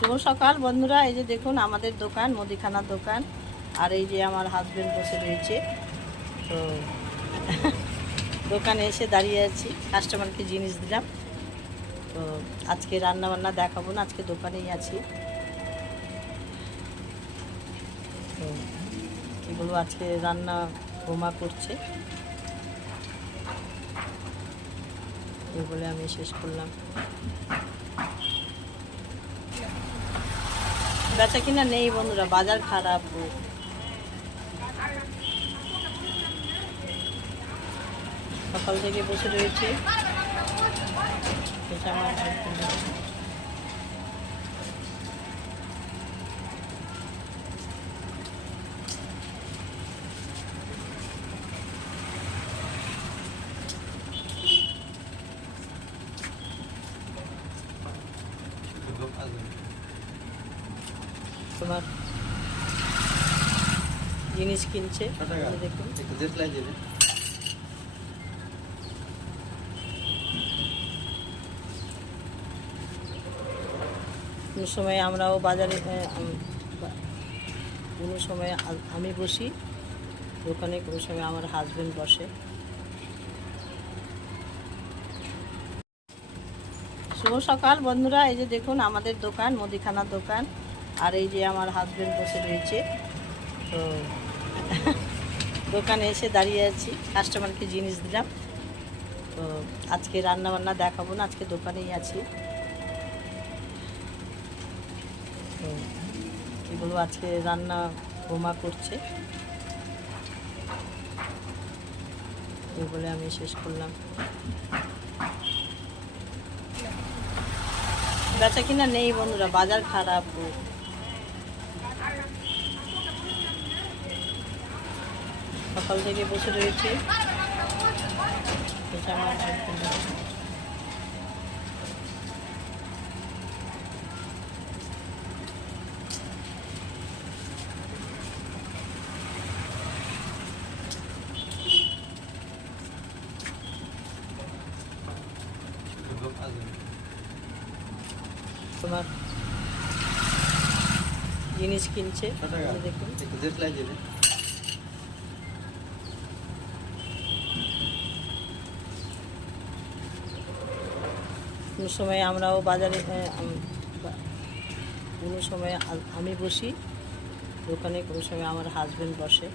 শুভ সকাল বন্ধুরা, এই যে দেখুন আমাদের দোকান, মুদিখানার দোকান, আর এই যে আমার হাজবেন্ড বসে রয়েছে। তো দোকানে এসে দাঁড়িয়ে আছি কাস্টমারকে জিনিস দিলাম। তো আজকে রান্না বান্না দেখাবো না, আজকে দোকানেই আছি। তো বলব, আজকে রান্না বোমা করছে। এই বলে আমি শেষ করলাম। বেচা কিনা নেই বন্ধুরা বাজার খারাপ সকাল থেকে বসে রয়েছে। এটা আমার তোমার জিনিস কিনছে। দেখুন। কোনো সময় আমরাও বাজারে কোনো সময় আমি বসি দোকানে কোনো সময় আমার হাজবেন্ড বসে। শুভ সকাল বন্ধুরা এই যে দেখুন আমাদের দোকান মুদিখানার দোকান। আর এই যে আমার হাজব্যান্ড বসে রয়েছে, তো দোকানে এসে দাঁড়িয়ে আছি কাস্টমারকে জিনিস দিলাম। তো আজকে রান্না বান্না দেখাবো না, আজকে দোকানেই আছি। তো কী বলব, আজকে রান্না বোমা করছে। বলে আমি শেষ করলাম। বেচা কিনা নেই বন্ধুরা, বাজার খারাপ সকাল থেকে বসে রয়েছে এটা আমার husband। তোমার জিনিস কিনছে এই দেখুন কোনো সময় আমরাও বাজারে কোনো সময় আমি বসি দোকানে কোনো সময় আমার হাজব্যান্ড বসে।